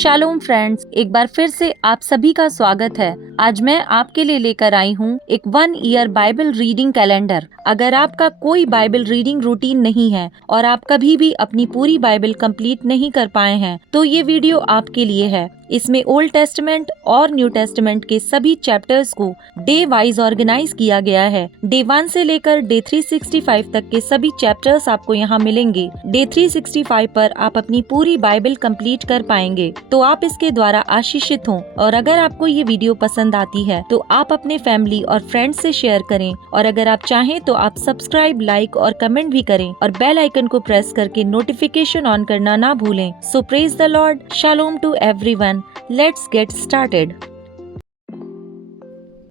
Shalom friends, एक बार फिर से आप सभी का स्वागत है। आज मैं आपके लिए लेकर आई हूँ एक 1 ईयर बाइबल रीडिंग कैलेंडर। अगर आपका कोई बाइबल रीडिंग रूटीन नहीं है और आप कभी भी अपनी पूरी बाइबल कंप्लीट नहीं कर पाए हैं, तो ये वीडियो आपके लिए है। इसमें ओल्ड टेस्टमेंट और न्यू टेस्टमेंट के सभी चैप्टर्स को डे वाइज ऑर्गेनाइज किया गया है। डे 1 से लेकर डे 365 तक के सभी चैप्टर्स आपको यहाँ मिलेंगे। डे 365 पर आप अपनी पूरी बाइबल कंप्लीट कर पाएंगे, तो आप इसके द्वारा आशीषित हों। और अगर आपको ये वीडियो पसंद आती है तो आप अपने फैमिली और फ्रेंड्स से शेयर करें, और अगर आप चाहें तो आप सब्सक्राइब, लाइक और कमेंट भी करें और बेल आइकन को प्रेस करके नोटिफिकेशन ऑन करना ना भूलें। So praise the lord, shalom to everyone. Let's get started.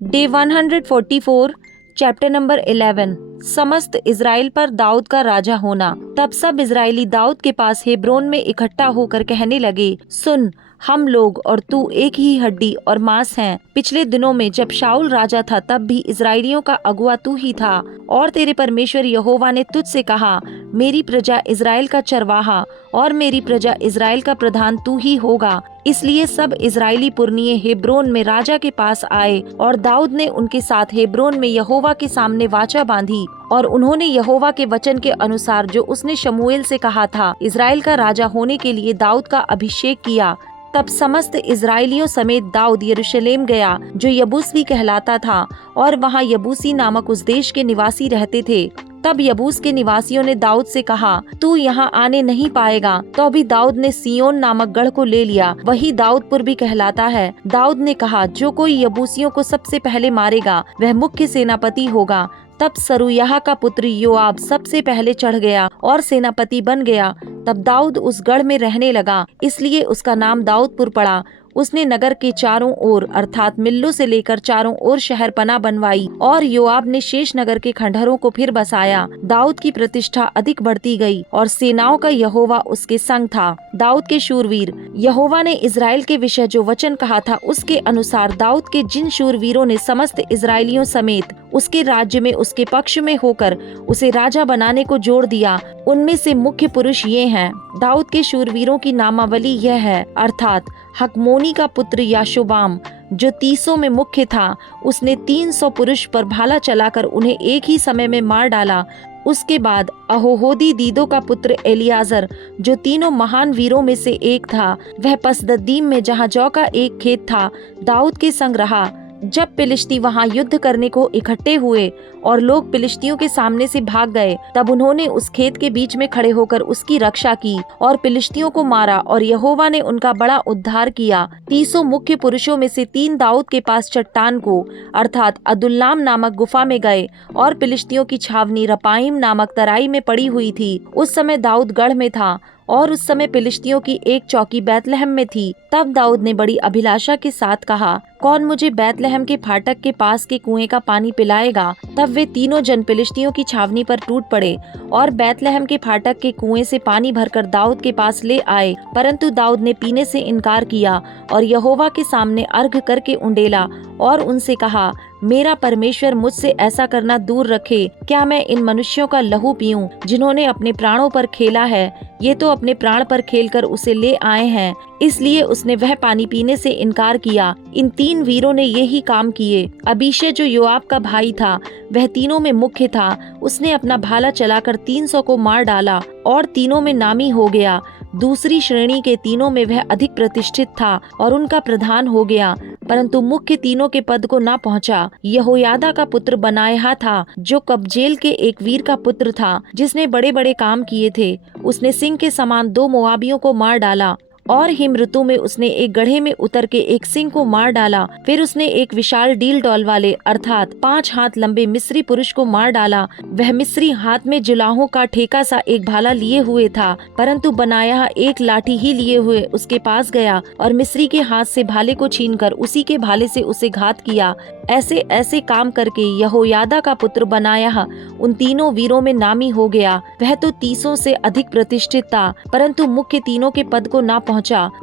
Day 144, chapter number 11, समस्त इज़राइल पर दाऊद का राजा होना। तब सब इज़राइली दाऊद के पास हेब्रोन में इकट्ठा होकर कहने लगे, सुन, हम लोग और तू एक ही हड्डी और मांस हैं। पिछले दिनों में जब शाऊल राजा था तब भी इज़राइलियों का अगुआ तू ही था, और तेरे परमेश्वर यहोवा ने तुझसे कहा, मेरी प्रजा इज़राइल का चरवाहा और मेरी प्रजा इज़राइल का प्रधान तू ही होगा। इसलिए सब इज़राइली पुरनिये हेब्रोन में राजा के पास आए, और दाऊद ने उनके साथ हेब्रोन में यहोवा के सामने वाचा बांधी, और उन्होंने यहोवा के वचन के अनुसार जो उसने शमूएल से कहा था, इज़राइल का राजा होने के लिए दाऊद का अभिषेक किया। तब समस्त इज़राइलियों समेत दाऊद यरूशलेम गया, जो यबूस कहलाता था, और वहाँ यबूसी नामक उस देश के निवासी रहते थे। तब यबूस के निवासियों ने दाऊद से कहा, तू यहाँ आने नहीं पाएगा। तो अभी दाऊद ने सियोन नामक गढ़ को ले लिया, वही दाऊदपुर भी कहलाता है। दाऊद ने कहा, जो कोई यबूसियों को सबसे पहले मारेगा वह मुख्य सेनापति होगा। तब सरूयाह का पुत्र योआब सबसे पहले चढ़ गया और सेनापति बन गया। तब दाऊद उस गढ़ में रहने लगा, इसलिए उसका नाम दाऊदपुर पड़ा। उसने नगर के चारों ओर अर्थात मिल्लो से लेकर चारों ओर शहरपना बनवाई, और योआब ने शेष नगर के खंडहरों को फिर बसाया। दाऊद की प्रतिष्ठा अधिक बढ़ती गई, और सेनाओं का यहोवा उसके संग था। दाऊद के शूरवीर। यहोवा ने इज़राइल के विषय जो वचन कहा था, उसके अनुसार दाऊद के जिन शूरवीरों ने समस्त इज़राइलियों समेत उसके राज्य में उसके पक्ष में होकर उसे राजा बनाने को जोड़ दिया, उनमें से मुख्य पुरुष ये हैं। दाऊद के शूरवीरों की नामावली यह है, अर्थात हकमोनी का पुत्र याशोबाम, जो 30 में मुख्य था। उसने 300 पुरुष पर भाला चलाकर उन्हें एक ही समय में मार डाला। उसके बाद अहोहोदी दीदो का पुत्र एलियाजर, जो तीनों महान वीरों में से एक था, वह पसदद्दीम में जहाँ जौ का एक खेत था दाऊद के संग रहा। जब फिलिस्ती वहां युद्ध करने को इकट्ठे हुए और लोग फिलिस्तियों के सामने से भाग गए, तब उन्होंने उस खेत के बीच में खड़े होकर उसकी रक्षा की और फिलिस्तियों को मारा, और यहोवा ने उनका बड़ा उद्धार किया। 300 मुख्य पुरुषों में से 3 दाऊद के पास चट्टान को अर्थात अदुल्लाम नामक गुफा में गए, और फिलिस्तियों की छावनी रपाइम नामक तराई में पड़ी हुई थी। उस समय दाऊद गढ़ में था, और उस समय फिलिस्तियों की एक चौकी बैतलहम में थी। तब दाऊद ने बड़ी अभिलाषा के साथ कहा, कौन मुझे बैतलहम के फाटक के पास के कुएं का पानी पिलाएगा। तब वे तीनों जन फिलिस्तियों की छावनी पर टूट पड़े, और बैतलहम के फाटक के कुएं से पानी भरकर दाऊद के पास ले आए। परंतु दाऊद ने पीने से इनकार किया, और यहोवा के सामने अर्घ करके उंडेला, और उनसे कहा, मेरा परमेश्वर मुझसे ऐसा करना दूर रखे। क्या मैं इन मनुष्यों का लहू पीऊं, जिन्होंने अपने प्राणों पर खेला है। ये तो अपने प्राण पर खेलकर उसे ले आए हैं, इसलिए उसने वह पानी पीने से इनकार किया। इन 3 वीरों ने यही काम किए। अबीशै जो योआब का भाई था, वह तीनों में मुख्य था। उसने अपना भाला चलाकर 300 को मार डाला, और तीनों में नामी हो गया। दूसरी श्रेणी के तीनों में वह अधिक प्रतिष्ठित था, और उनका प्रधान हो गया, परंतु मुख्य तीनों के पद को ना पहुंचा। यहोयादा का पुत्र बनायाह था, जो कबजेल के एक वीर का पुत्र था, जिसने बड़े बड़े काम किए थे। उसने सिंह के समान 2 मोआबियों को मार डाला, और हिम ऋतु में उसने एक गड्ढे में उतर के एक सिंह को मार डाला। फिर उसने एक विशाल डील डॉल वाले अर्थात 5 हाथ लंबे मिस्री पुरुष को मार डाला। वह मिस्री हाथ में जुलाहों का ठेका सा एक भाला लिए हुए था, परंतु बनाया एक लाठी ही लिए हुए उसके पास गया, और मिस्री के हाथ से भाले को छीनकर उसी के भाले से उसे घात किया। ऐसे ऐसे काम करके यहोयादा का पुत्र बनाया उन तीनों वीरों में नामी हो गया। वह तो 300 से अधिक प्रतिष्ठित था, परंतु मुख्य तीनों के पद को ना पहुंचा।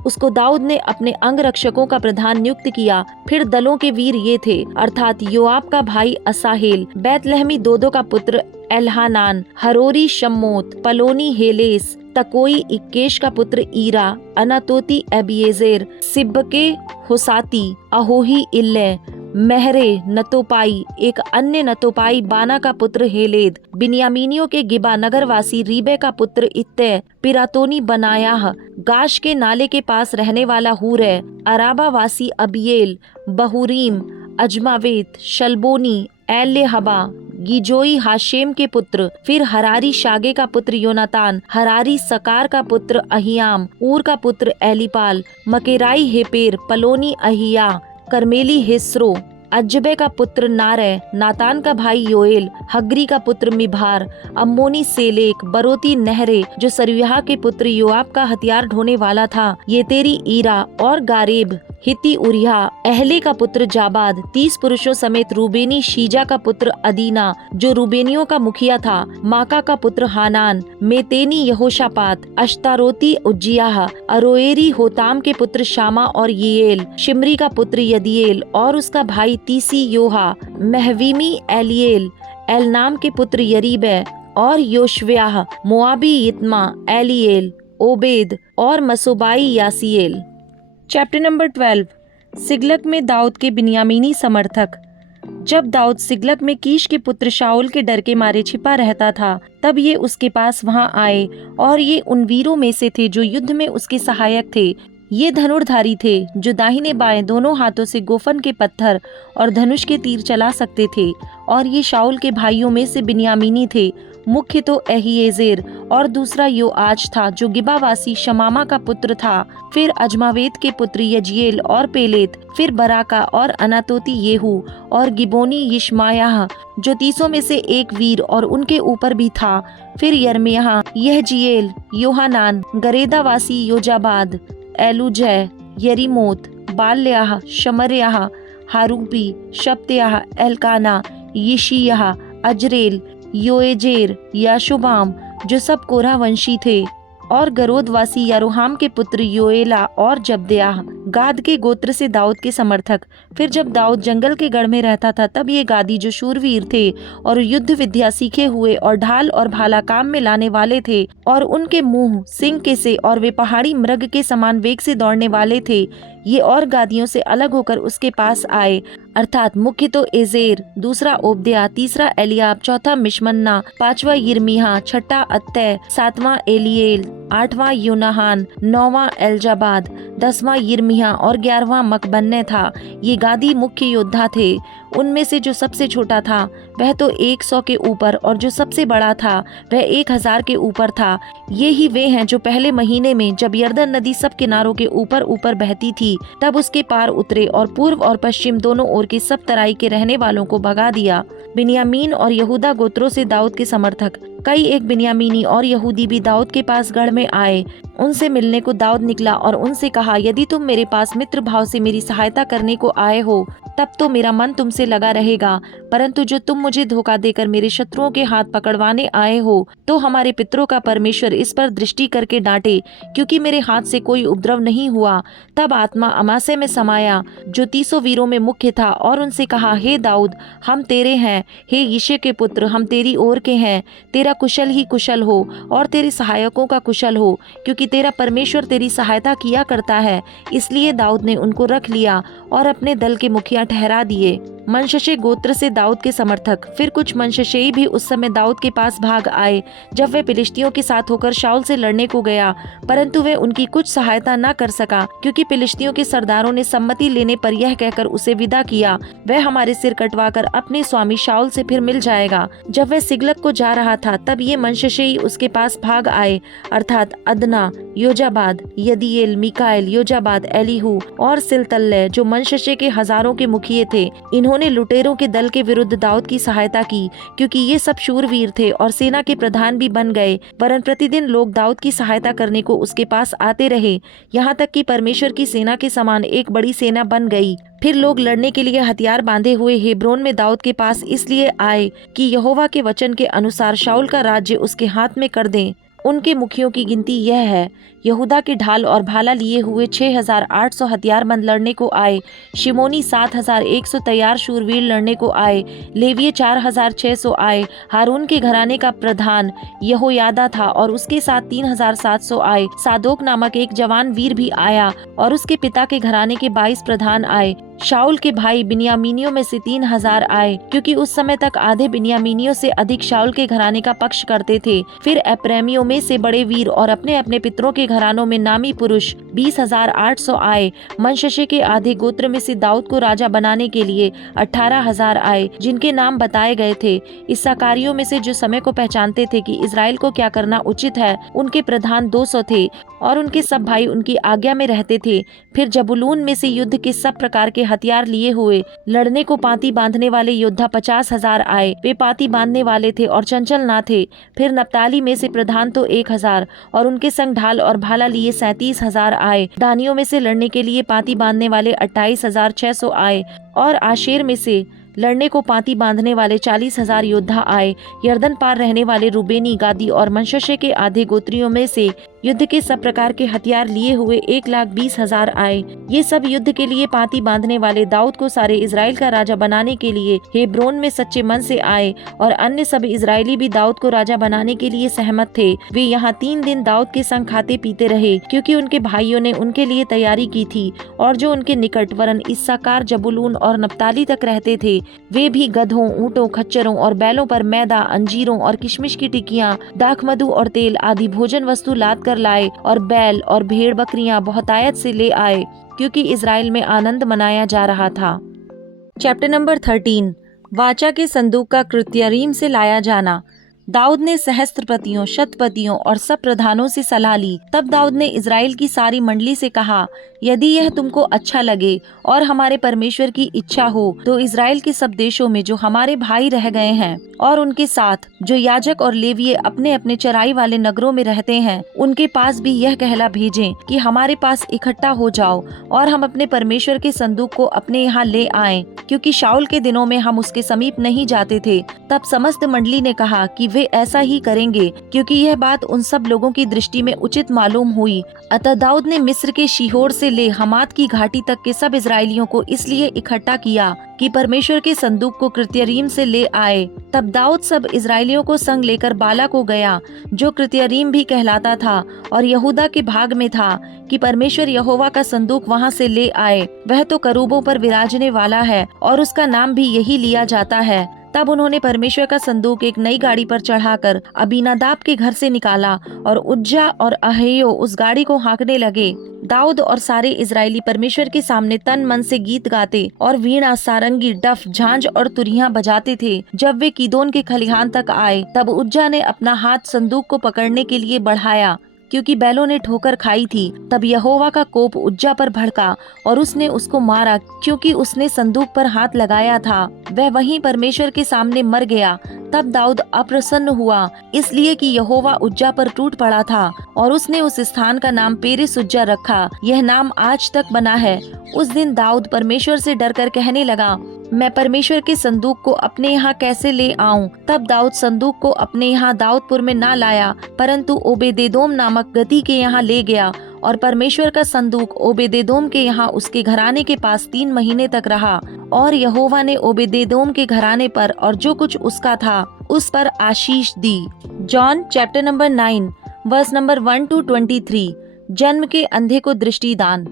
उसको दाऊद ने अपने अंग रक्षकों का प्रधान नियुक्त किया। फिर दलों के वीर ये थे, अर्थात योआब का भाई असाहेल, बैतलहमी दोदो का पुत्र एल्हानान, हरोरी शम्मोत, पलोनी हेलेस, तकोई इक्केश का पुत्र ईरा, अनातोती एबिएजेर, सिब्बके हुसाती, अहोही इल्ले, महरे नतोपाई, एक अन्य नतोपाई बाना का पुत्र हेलेद, बिन्यामीनियों के गिबा नगरवासी रीबे का पुत्र इत्ते, पिरातोनी बनायाह, गाश के नाले के पास रहने वाला हूरै, अराबा वासी अबियेल, बहुरीम, अजमावेत, शलबोनी, एल्ले हबा, गिजोई हाशेम के पुत्र, फिर हरारी शागे का पुत्र योनातान, हरारी सकार का पुत्र अहियाम, ऊर का पुत्र एलिपाल, मकेराई हेपेर, पलोनी अहिया, करमेली हिस्रो, अज्जबे का पुत्र नारे, नातान का भाई योएल, हग्री का पुत्र मिभार, अम्मोनी सेलेक, बरोती नहरे जो सरुयाह के पुत्र योआब का हथियार ढोने वाला था, ये तेरी ईरा और गारेब, हिती उरिया, अहले का पुत्र जाबाद, 30 पुरुषों समेत रूबेनी शीजा का पुत्र अदीना जो रूबेनियों का मुखिया था, माका का पुत्र हानान, मेतेनी यहोशापात, अश्तारोती उज्जियाह, अरोएरी होताम के पुत्र शामा और येल, शिमरी का पुत्र यदिएल और उसका भाई तीसी योहा, महवीमी एलिएल, एलनाम के पुत्र यरीबै और योशव्याह, मोआबी यित्मा, एलिएल, ओबेद और मसोबाई यासीएल। Chapter number 12। सिगलग में दाऊद के बिन्यामीनी समर्थक। जब दाऊद सिगलग में कीश के पुत्र शाऊल के डर के मारे छिपा रहता था, तब ये उसके पास वहां आए, और ये उन वीरों में से थे जो युद्ध में उसके सहायक थे। ये धनुर्धारी थे जो दाहिने बाएं दोनों हाथों से गोफन के पत्थर और धनुष के तीर चला सकते थे, और ये शाऊल के भाइयों में से बिन्यामीनी थे। मुख्य तो अहीएजेर और दूसरा योआज था जो गिबावासी शमामा का पुत्र था, फिर अजमावेत के पुत्र यजिएल और पेलेत, फिर बराका और अनातोती येहू और गिबोनी यिश्मायाह जो 30 में से एक वीर और उनके ऊपर भी था, फिर यर्मियाह, यहजिएल, योहानान, गरेदावासी योजाबाद, एलुजै, यरीमोत, बाल्याह, शमर्याह, हारूपी, शप्त्याह, एलकाना, यिशियाह, अजरेल, योएजेर, याशुबाम जो सब कोरह वंशी थे, और गरोदवासी यारोहाम के पुत्र योएला और जब्दयाह, गाद के गोत्र से दाऊद के समर्थक। फिर जब दाऊद जंगल के गढ़ में रहता था, तब ये गादी जो शूरवीर थे और युद्ध विद्या सीखे हुए और ढाल और भाला काम में लाने वाले थे, और उनके मुंह सिंह के से और वे पहाड़ी मृग के समान वेग से दौड़ने वाले थे, ये और गादियों से अलग होकर उसके पास आए, अर्थात मुख्य तो एजेर, दूसरा ओबद्या, तीसरा एलियाब, चौथा मिशमन्ना, पांचवा यिर्मियाह, छठा अत्तै, सातवां एलिएल, आठवां यूनाहान, नौवां एलजाबाद, 10वां यिर्मियाह और 11वां मकबन्ने था। ये गादी मुख्य योद्धा थे। उनमें से जो सबसे छोटा था वह तो 100 के ऊपर, और जो सबसे बड़ा था वह 1000 के ऊपर था। ये ही वे हैं जो पहले महीने में जब यरदन नदी सब किनारों के ऊपर ऊपर बहती थी, तब उसके पार उतरे और पूर्व और पश्चिम दोनों ओर की सब तराई के रहने वालों को भगा दिया। बिन्यामीन और यहूदा गोत्रों से दाऊद के समर्थक। कई एक बिन्यामीनी और यहूदी भी दाऊद के पास गढ़ में आए। उनसे मिलने को दाऊद निकला और उनसे कहा, यदि तुम मेरे पास मित्र भाव से मेरी सहायता करने को आए हो, तब तो मेरा मन तुमसे लगा रहेगा, परंतु जो तुम मुझे धोखा देकर मेरे शत्रुओं के हाथ पकड़वाने आए हो, तो हमारे पितरों का परमेश्वर इस पर दृष्टि करके डांटे, क्योंकि मेरे हाथ से कोई उपद्रव नहीं हुआ। तब आत्मा अमासे में समाया जो 300 वीरों में मुख्य था, और उनसे कहा, हे दाऊद, हम तेरे हैं, हे यिशै के पुत्र, हम तेरी ओर के हैं। तेरा कुशल ही कुशल हो और तेरे सहायकों का कुशल हो, क्योंकि तेरा परमेश्वर तेरी सहायता किया करता है। इसलिए दाऊद ने उनको रख लिया और अपने दल के मुखिया ठहरा दिए। मनशशे गोत्र से दाऊद के समर्थक। फिर कुछ मनशशेई भी उस समय दाऊद के पास भाग आए, जब वह फिलिस्तियों के साथ होकर शाऊल से लड़ने को गया, परंतु वह उनकी कुछ सहायता न कर सका, क्योंकि फिलिस्तियों के सरदारों ने सम्मति लेने पर यह कहकर उसे विदा किया, वह हमारे सिर कटवाकर अपने स्वामी शाऊल से फिर मिल जाएगा। जब वह सिगलग को जा रहा था, तब ये मनशशेई उसके पास भाग आए, अर्थात अदना, योजाबाद, यदीएल, मिकाएल, योजाबाद, एलीहू और सिलतल्लै जो मनशशे के हजारों के मुखिए थे। इन्होंने लुटेरों के दल के विरुद्ध दाऊद की सहायता की, क्योंकि ये सब शूरवीर थे और सेना के प्रधान भी बन गए। वरन प्रतिदिन लोग दाऊद की सहायता करने को उसके पास आते रहे, यहाँ तक कि परमेश्वर की सेना के समान एक बड़ी सेना बन गई। फिर लोग लड़ने के लिए हथियार बांधे हुए हेब्रोन में दाऊद के पास इसलिए आए कि यहोवा के वचन के अनुसार शाऊल का राज्य उसके हाथ में कर दें। उनके मुखियों की गिनती यह है, यहूदा के ढाल और भाला लिए हुए 6,800 हथियारबंद लड़ने को आए। शिमोनी 7,100 तैयार शूरवीर लड़ने को आए। लेविये 4,600 आए। हारून के घराने का प्रधान यहोयादा था और उसके साथ 3,700 आए। सादोक नामक एक जवान वीर भी आया और उसके पिता के घराने के 22 प्रधान आए। शाऊल के भाई बिन्यामीनियों में से 3,000 आए, क्योंकि उस समय तक आधे बिन्यामीनियों से अधिक शाऊल के घराने का पक्ष करते थे। फिर एप्रैमियों में से बड़े वीर और अपने अपने पितरों के घरानों में नामी पुरुष 20,800 आए। मनश्शे के आधे गोत्र में से दाऊद को राजा बनाने के लिए 18,000 आए, जिनके नाम बताए गए थे। इस्साकारियों में से जो समय को पहचानते थे कि इजराइल को क्या करना उचित है, उनके प्रधान 200 थे और उनके सब भाई उनकी आज्ञा में रहते थे। फिर जबूलून में से युद्ध के सब प्रकार के हथियार लिए हुए लड़ने को पाती बांधने वाले योद्धा 50,000 आए। वे पाती बांधने वाले थे और चंचल ना थे। फिर नप्ताली में से प्रधान तो 1,000 और उनके संग ढाल और भाला लिए 37,000 आए। दानियों में से लड़ने के लिए पाती बांधने वाले 28,600 आए और आशेर में से लड़ने को पाती बांधने वाले 40,000 योद्धा आए। यर्दन पार रहने वाले रूबेनी, गादी और मनश्शे के आधे गोत्रियों में से युद्ध के सब प्रकार के हथियार लिए हुए 1,20,000 आए। ये सब युद्ध के लिए पाती बांधने वाले दाऊद को सारे इजराइल का राजा बनाने के लिए हेब्रोन में सच्चे मन से आए और अन्य सब इजरायली भी दाऊद को राजा बनाने के लिए सहमत थे। वे यहाँ 3 दिन दाऊद के संग खाते पीते रहे, क्योंकि उनके भाइयों ने उनके लिए तैयारी की थी। और जो उनके निकट वरन इस्साकार, जबूलून और नप्ताली तक रहते थे, वे भी गधों, ऊँटों, खच्चरों और बैलों पर मैदा, अंजीरों और किशमिश की टिकियां, दाखमधु और तेल आदि भोजन वस्तु लाद कर लाए और बैल और भेड़ बकरियां बहुतायत से ले आए, क्योंकि इजराइल में आनंद मनाया जा रहा था। चैप्टर नंबर 13, वाचा के संदूक का कृत्यारीम से लाया जाना। दाऊद ने सहस्त्रपतियों, शतपतियों और सब प्रधानों से सलाह ली। तब दाऊद ने इजराइल की सारी मंडली से कहा, यदि यह तुमको अच्छा लगे और हमारे परमेश्वर की इच्छा हो, तो इजराइल के सब देशों में जो हमारे भाई रह गए हैं और उनके साथ जो याजक और लेविये अपने अपने चराई वाले नगरों में रहते हैं, उनके पास भी यह कहला भेजें कि हमारे पास इकट्ठा हो जाओ और हम अपने परमेश्वर के संदूक को अपने यहाँ ले आएं, क्योंकि शाऊल के दिनों में हम उसके समीप नहीं जाते थे। तब समस्त मंडली ने कहा कि वे ऐसा ही करेंगे, क्योंकि यह बात उन सब लोगों की दृष्टि में उचित मालूम हुई। अतः दाऊद ने मिस्र के शीहोर से ले हमात की घाटी तक के सब इजराइलियों को इसलिए इकट्ठा किया कि परमेश्वर के संदूक को कृत्यारीम से ले आए। तब दाऊद सब इजराइलियों को संग लेकर बाला को गया, जो कृत्यारीम भी कहलाता था और यहूदा के भाग में था, कि परमेश्वर यहोवा का संदूक वहां से ले आए। वह तो करूबों पर विराजने वाला है और उसका नाम भी यही लिया जाता है। तब उन्होंने परमेश्वर का संदूक एक नई गाड़ी पर चढ़ाकर अबीनादाब के घर से निकाला और उज्जा और अहयो उस गाड़ी को हाँकने लगे। दाऊद और सारे इजरायली परमेश्वर के सामने तन मन से गीत गाते और वीणा, सारंगी, डफ, झांझ और तुरियां बजाते थे। जब वे कीदोन के खलिहान तक आए, तब उज्जा ने अपना हाथ संदूक को पकड़ने के लिए बढ़ाया, क्योंकि बैलों ने ठोकर खाई थी। तब यहोवा का कोप उज्जा पर भड़का और उसने उसको मारा, क्योंकि उसने संदूक पर हाथ लगाया था। वह वहीं परमेश्वर के सामने मर गया। तब दाऊद अप्रसन्न हुआ, इसलिए कि यहोवा उज्जा पर टूट पड़ा था और उसने उस स्थान का नाम पेरेस उज्जा रखा। यह नाम आज तक बना है। उस दिन दाऊद परमेश्वर से डरकर कहने लगा, मैं परमेश्वर के संदूक को अपने यहाँ कैसे ले आऊं? तब दाऊद संदूक को अपने यहाँ दाऊदपुर में ना लाया, परंतु ओबेदेदोम नामक गती के यहाँ ले गया और परमेश्वर का संदूक ओबेदेदोम के यहाँ उसके घराने के पास 3 महीने तक रहा। और यहोवा ने ओबेदेदोम के घराने पर और जो कुछ उसका था उस पर आशीष दी। John chapter number 9 verse number 1 to 23। जन्म के अंधे को दृष्टिदान।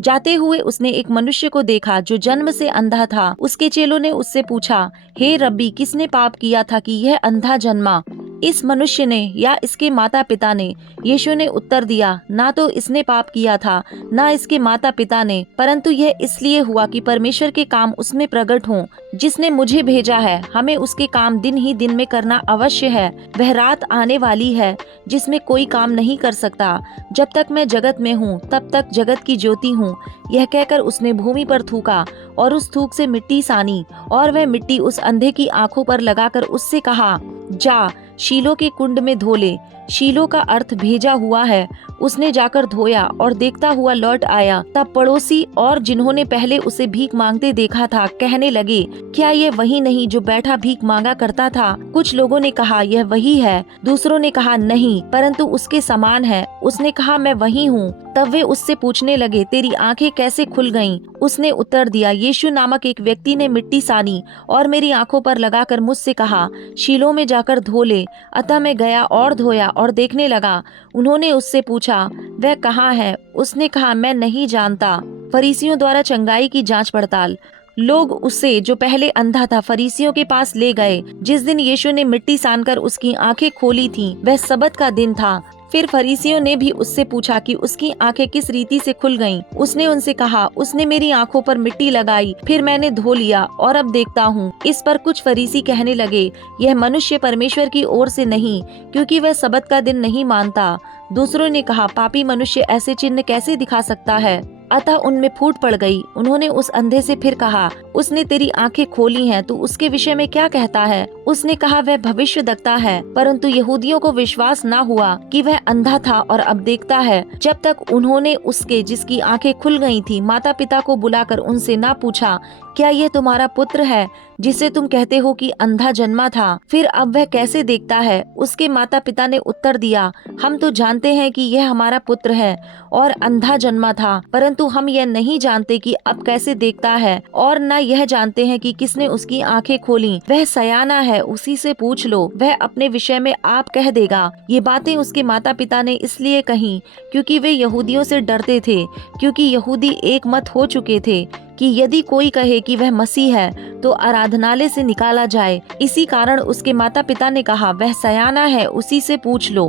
जाते हुए उसने एक मनुष्य को देखा जो जन्म से अंधा था। उसके चेलों ने उससे पूछा, हे रब्बी, किसने पाप किया था कि यह अंधा जन्मा, इस मनुष्य ने या इसके माता पिता ने? यीशु ने उत्तर दिया, ना तो इसने पाप किया था ना इसके माता पिता ने, परंतु यह इसलिए हुआ कि परमेश्वर के काम उसमें प्रकट हों। जिसने मुझे भेजा है, हमें उसके काम दिन ही दिन में करना अवश्य है। वह रात आने वाली है जिसमें कोई काम नहीं कर सकता। जब तक मैं जगत में हूँ तब तक जगत की ज्योति हूँ। यह कहकर उसने भूमि पर थूका और उस थूक से मिट्टी सानी, और वह मिट्टी उस अंधे की आंखों पर लगाकर उससे कहा, जा शीलो के कुंड में धो ले। शीलो का अर्थ भेजा हुआ है। उसने जाकर धोया और देखता हुआ लौट आया। तब पड़ोसी और जिन्होंने पहले उसे भीख मांगते देखा था कहने लगे, क्या ये वही नहीं जो बैठा भीख मांगा करता था? कुछ लोगों ने कहा, यह वही है। दूसरों ने कहा, नहीं, परंतु उसके समान है। उसने कहा, मैं वही हूँ। तब वे उससे पूछने लगे, तेरी आंखें कैसे खुल गईं? उसने उत्तर दिया, यीशु नामक एक व्यक्ति ने मिट्टी सानी और मेरी आंखों पर लगाकर मुझसे कहा, शीलो में जाकर धो ले। अतः मैं गया और धोया और देखने लगा। उन्होंने उससे पूछा, वह कहाँ है? उसने कहा, मैं नहीं जानता। फरीसियों द्वारा चंगाई की जांच पड़ताल। लोग उसे, जो पहले अंधा था, फरीसियों के पास ले गए। जिस दिन यीशु ने मिट्टी सानकर उसकी आंखें खोली थीं, वह सबत का दिन था। फिर फरीसियों ने भी उससे पूछा कि उसकी आंखें किस रीति से खुल गईं। उसने उनसे कहा, उसने मेरी आंखों पर मिट्टी लगाई, फिर मैंने धो लिया और अब देखता हूँ। इस पर कुछ फरीसी कहने लगे, यह मनुष्य परमेश्वर की ओर से नहीं, क्योंकि वह सबत का दिन नहीं मानता। दूसरों ने कहा, पापी मनुष्य ऐसे चिन्ह कैसे दिखा सकता है? अतः उनमें फूट पड़ गई। उन्होंने उस अंधे से फिर कहा, उसने तेरी आंखें खोली हैं, तो उसके विषय में क्या कहता है? उसने कहा, वह भविष्यद्वक्ता है। परंतु यहूदियों को विश्वास न हुआ कि वह अंधा था और अब देखता है, जब तक उन्होंने उसके, जिसकी आंखें खुल गई थी, माता पिता को बुलाकर उनसे न पूछा, क्या ये तुम्हारा पुत्र है जिसे तुम कहते हो कि अंधा जन्मा था? फिर अब वह कैसे देखता है? उसके माता पिता ने उत्तर दिया, हम तो जानते हैं कि यह हमारा पुत्र है और अंधा जन्मा था, परंतु हम यह नहीं जानते कि अब कैसे देखता है, और न यह जानते हैं कि किसने उसकी आंखें खोली। वह सयाना है, उसी से पूछ लो, वह अपने विषय में आप कह देगा। ये बातें उसके माता पिता ने इसलिए कही क्योंकि वे यहूदियों से डरते थे, क्योंकि यहूदी एक मत हो चुके थे कि यदि कोई कहे कि वह मसीह है तो आराधनालय से निकाला जाए। इसी कारण उसके माता पिता ने कहा, वह सयाना है, उसी से पूछ लो।